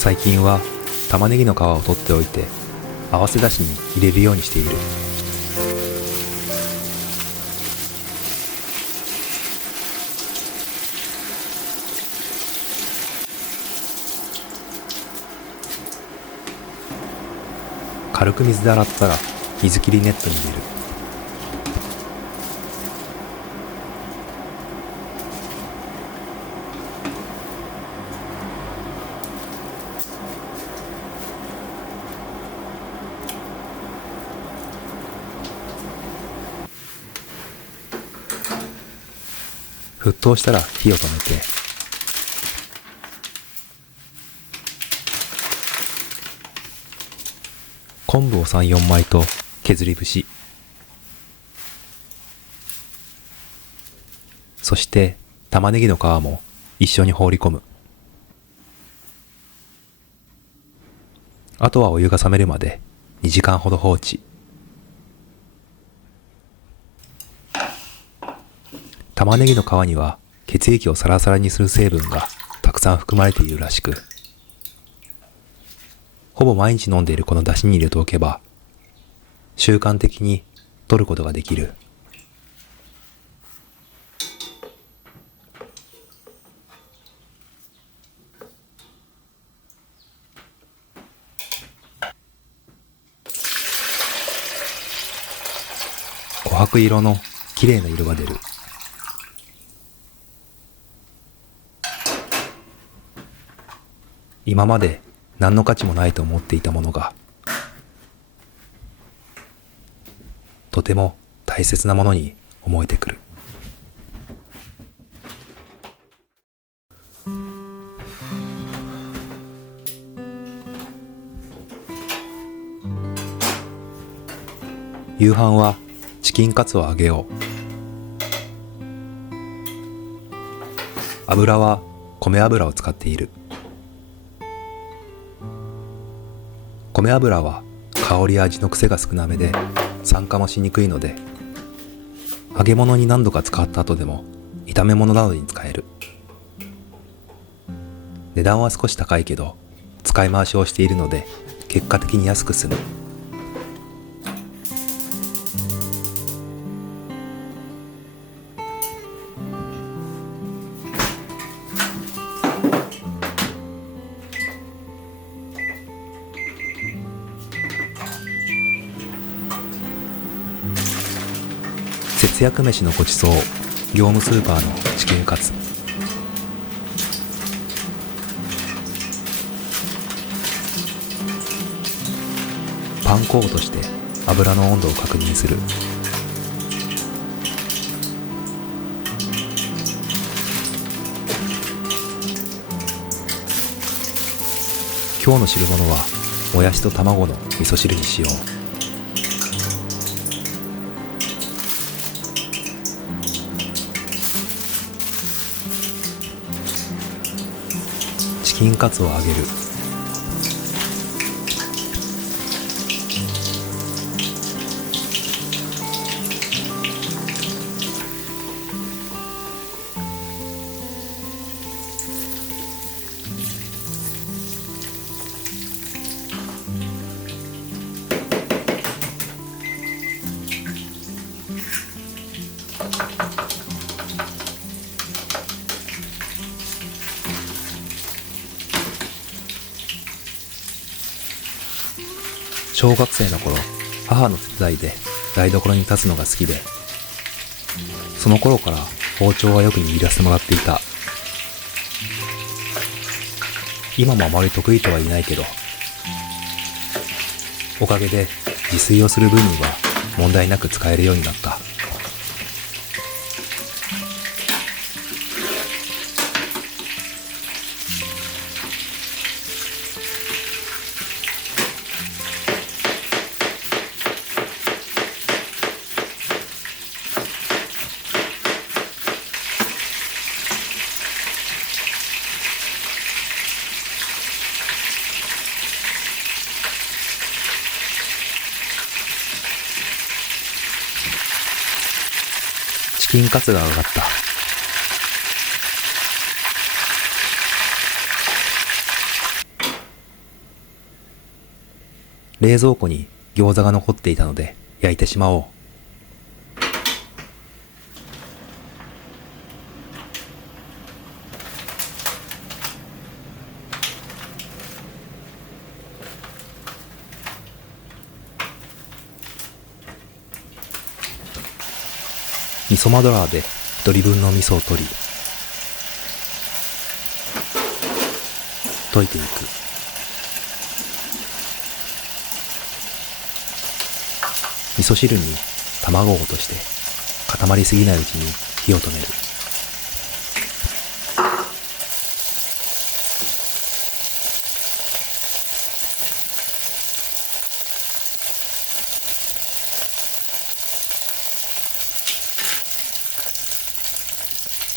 最近は玉ねぎの皮を取っておいて合わせだしに入れるようにしている。軽く水で洗ったら水切りネットに入れる。沸騰したら火を止めて、昆布を3、4枚と削り節、そして玉ねぎの皮も一緒に放り込む。あとはお湯が冷めるまで2時間ほど放置。玉ねぎの皮には血液をサラサラにする成分がたくさん含まれているらしく、ほぼ毎日飲んでいるこの出汁に入れておけば習慣的に取ることができる。琥珀色の綺麗な色が出る。今まで何の価値もないと思っていたものがとても大切なものに思えてくる。夕飯はチキンカツを揚げよう。油は米油を使っている。米油は香りや味の癖が少なめで酸化もしにくいので、揚げ物に何度か使った後でも炒め物などに使える。値段は少し高いけど使い回しをしているので結果的に安く済む。節約飯のごちそう、業務スーパーのチキンカツ。パン粉を落として油の温度を確認する。今日の汁物はもやしと卵の味噌汁にしよう。チキンカツを揚げる。小学生の頃、母の手伝いで台所に立つのが好きで、その頃から包丁はよく握らせてもらっていた。今もあまり得意とは言えないけど、おかげで自炊をする分には問題なく使えるようになった。チキンカツが上がった。冷蔵庫に餃子が残っていたので焼いてしまおう。味噌マドラーで一人分の味噌を取り、溶いていく。味噌汁に卵を落として固まりすぎないうちに火を止める。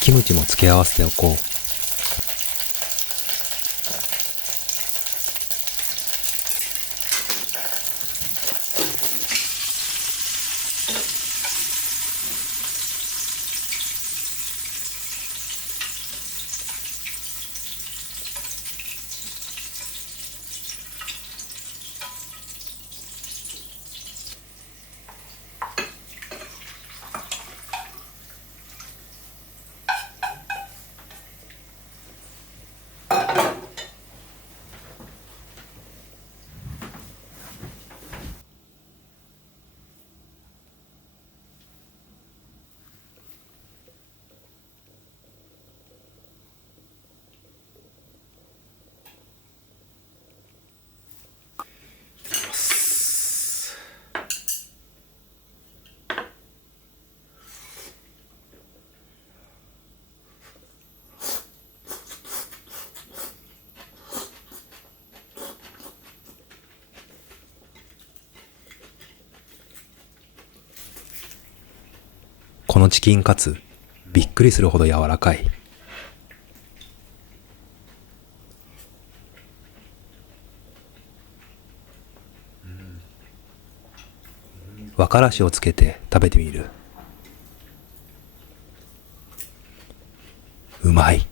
キムチも付け合わせておこう。このチキンカツ、びっくりするほど柔らかい。和からしをつけて食べてみる。うまい。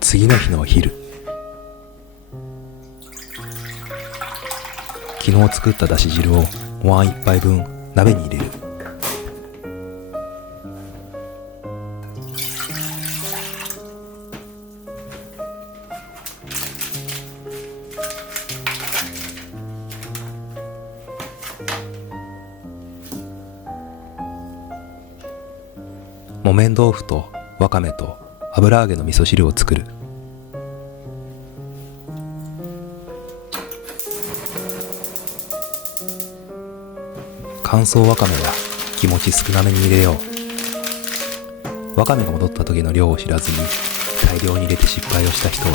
次の日のお昼、昨日作っただし汁をお椀一杯分鍋に入れる。木綿豆腐とわかめと油揚げの味噌汁を作る。乾燥わかめは気持ち少なめに入れよう。わかめが戻った時の量を知らずに大量に入れて失敗をした人は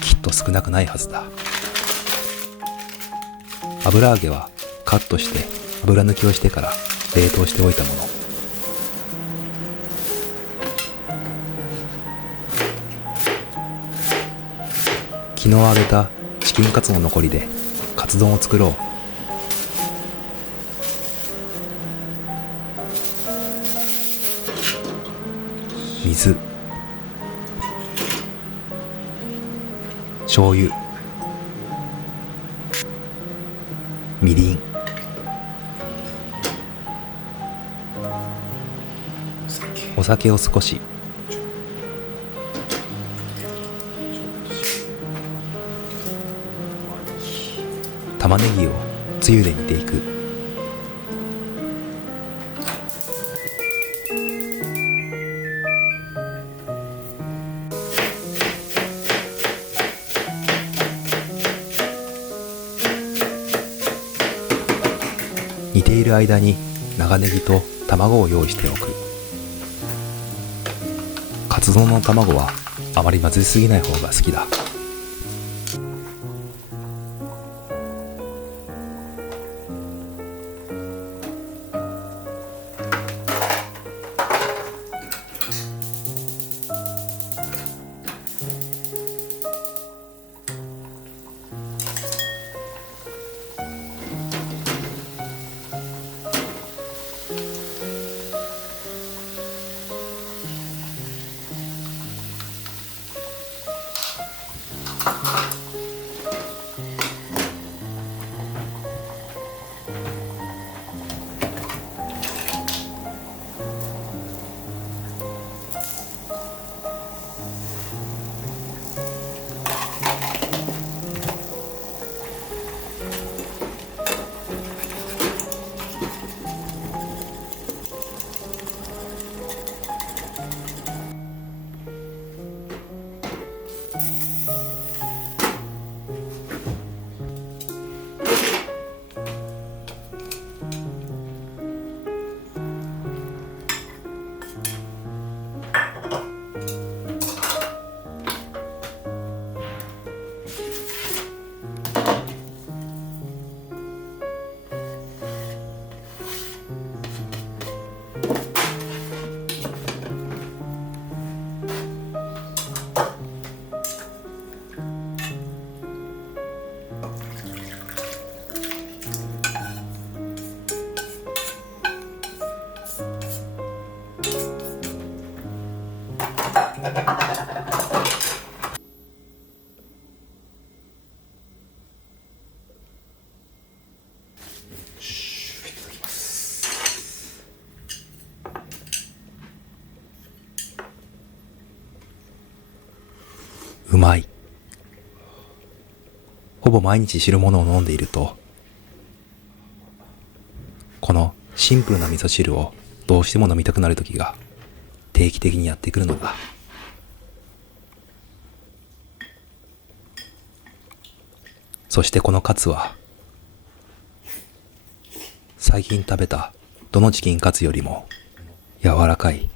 きっと少なくないはずだ。油揚げはカットして油抜きをしてから冷凍しておいたもの。昨日揚げたチキンカツの残りでカツ丼を作ろう。水、醤油、みりん、お酒を少し、玉ねぎをつゆで煮ていく。煮ている間に長ネギと卵を用意しておく。カツ丼の卵はあまり混ぜすぎない方が好きだ。うまい。ほぼ毎日汁物を飲んでいると、このシンプルな味噌汁をどうしても飲みたくなる時が定期的にやってくるのだ。そしてこのカツは最近食べたどのチキンカツよりも柔らかい。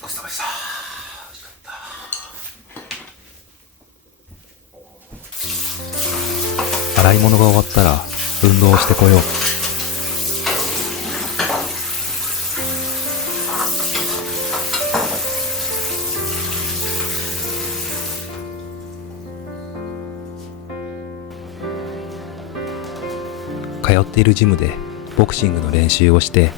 ごちそうさまでした。美味しかった。洗い物が終わったら運動をしてこよう。通っているジムでボクシングの練習をして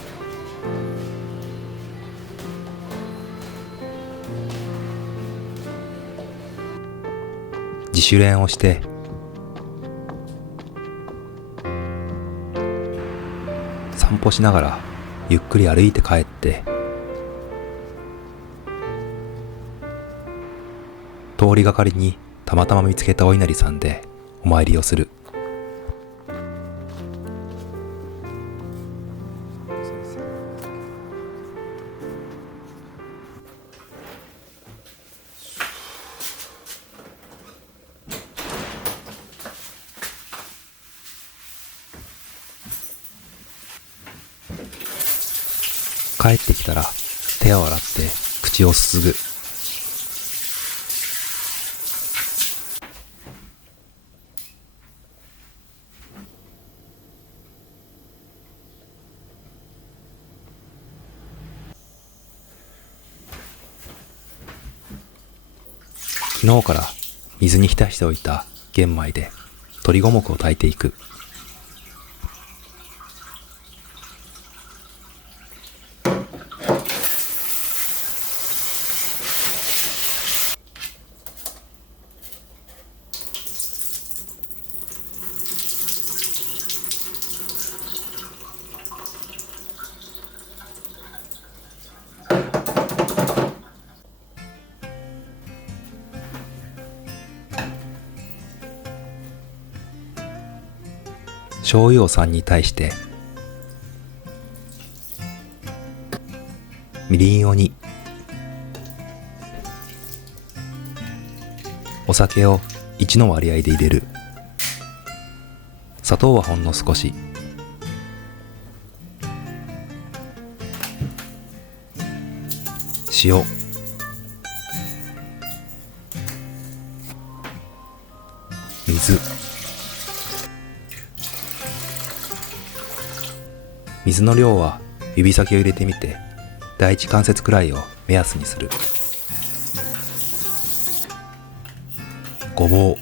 自主練をして散歩しながらゆっくり歩いて帰って通りがかりにたまたま見つけたお稲荷さんでお参りをする。帰ってきたら手を洗って口をすすぐ。昨日から水に浸しておいた玄米で鶏五目を炊いていく。醤油を3に対してみりんを2、お酒を1の割合で入れる。砂糖はほんの少し。塩、水の量は指先を入れてみて第一関節くらいを目安にする。ごぼう、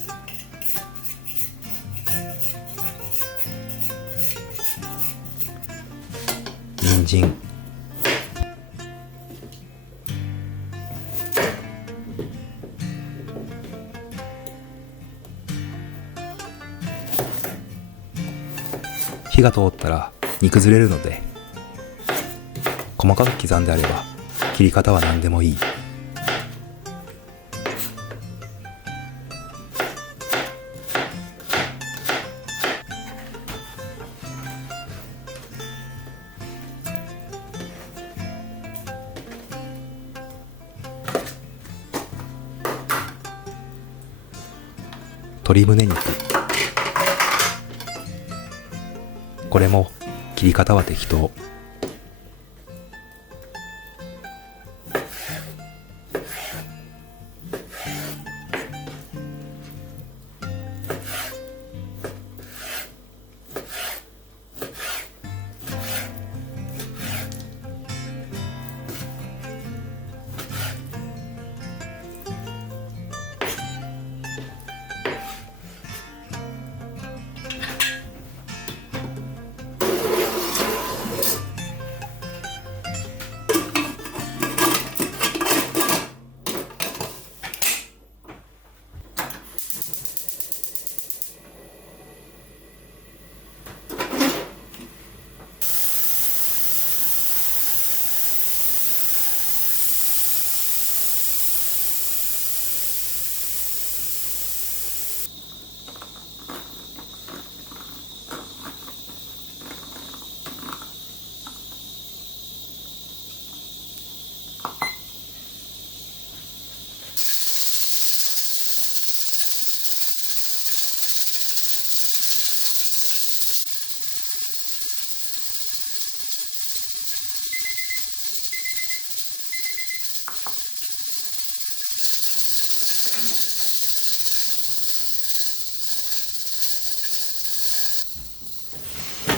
人参、火が通ったら煮崩れるので、細かく刻んであれば切り方は何でもいい。鶏胸肉、これも切り方は適当。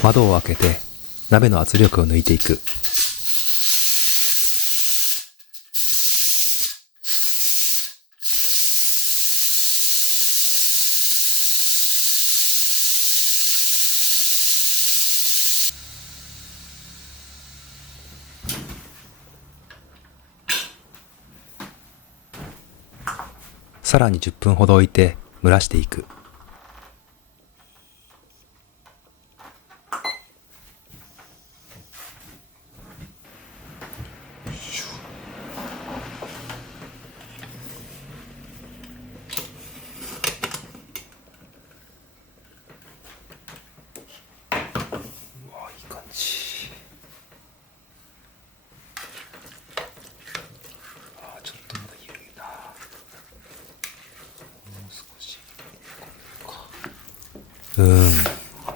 窓を開けて鍋の圧力を抜いていく。さらに10分ほど置いて蒸らしていく。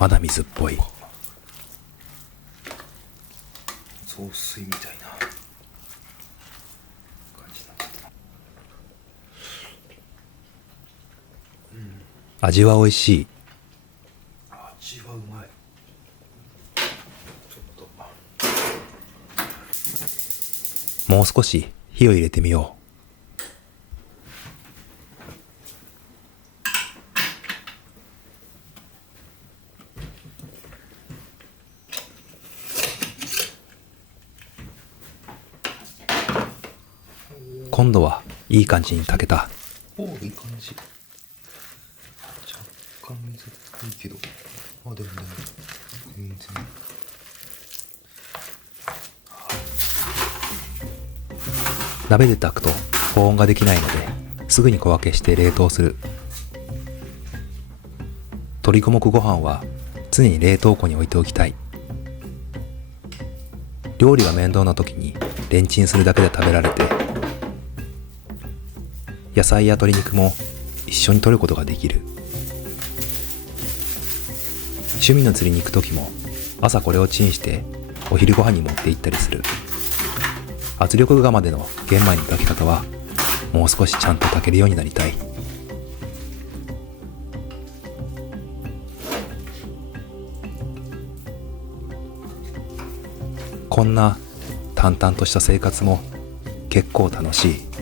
まだ水っぽい。そう水みたいな感じになっちゃったな。味は美味しい。味はうまい。ちょっともう少し火を入れてみよう。今度はいい感じに炊けた。おお、いい感じ。若干水っぽいけど、でも全然。鍋で炊くと保温ができないので、すぐに小分けして冷凍する。鶏五目ご飯は常に冷凍庫に置いておきたい。料理が面倒な時にレンチンするだけで食べられて、野菜や鶏肉も一緒に取ることができる。趣味の釣りに行く時も朝これをチンしてお昼ご飯に持って行ったりする。圧力釜での玄米の炊き方はもう少しちゃんと炊けるようになりたい。こんな淡々とした生活も結構楽しい。